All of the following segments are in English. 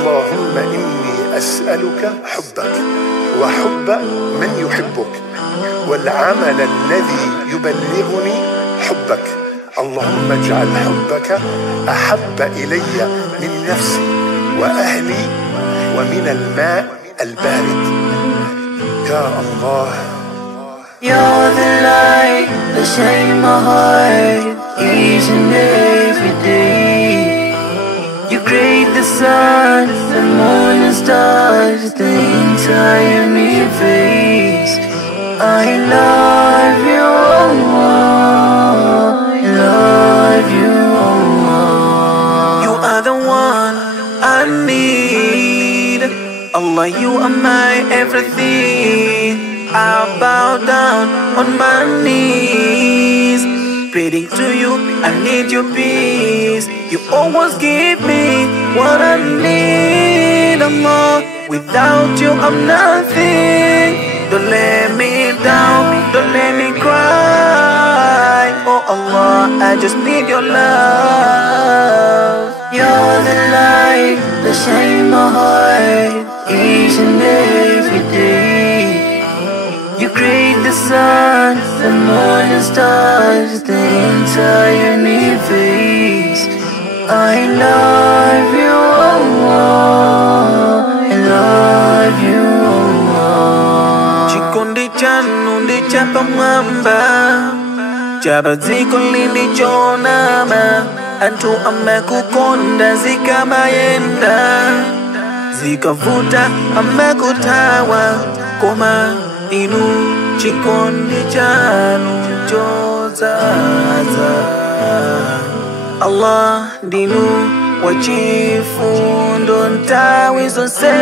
اللهم إني أسألك حبك وحب من يحبك والعمل الذي يبلغني حبك. اللهم اجعل حبك أحب إلي من نفسي وأهلي ومن الماء البارد. يا الله. You're the light that shines my heart each and every day. You create the sun, the moon and stars, the entire universe. I love you, Allah. I love you, Allah. You are the one I need. Allah, you are my everything. I bow down on my knees, praying to you, I need your peace. You always give me what I need, Allah. Without you I'm nothing. Don't let me down, don't let me cry. Oh Allah, I just need your love. You're the light that shines my heart each and every day. You create the sun, the moon and stars, the entire universe. I love you, Allah. I love you, Allah. Chikundi chanu ndi chapa mwamba, chapa ziko lilichonama. Antu amekukonda zikamayenda, zikavuta amekutawa koma. Inu chikondi chanu chozaza. Allah dinu wachifundo ntawi zonse.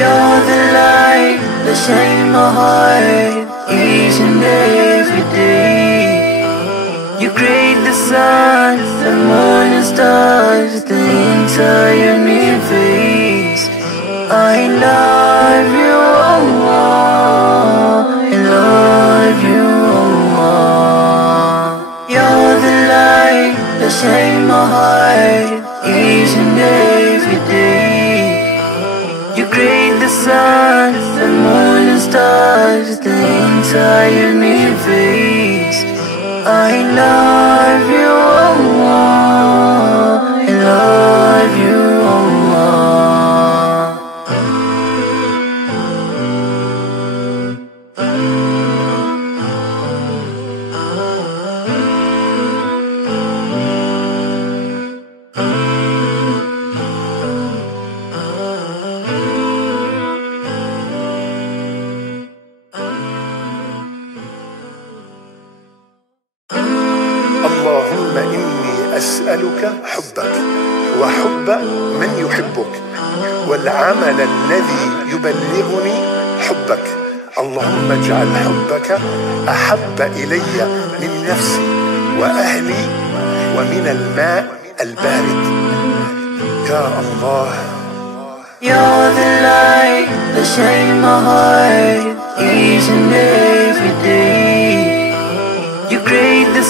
You're the light that shines my heart each and every day. You create the sun, the moon and stars, the entire universe. I love you, Allah. I love you, Allah. You're the light that shines my heart each and every day. You create the sun, the moon and stars, the entire universe. I love you, Allah. I love you, Allah. اللهم إني أسألك حبك وحب من يحبك والعمل الذي يبلغني حبك. اللهم اجعل حبك أحب إلي من نفسي وأهلي ومن الماء البارد. يا الله. You're the light that shines my heart each and every day. You create the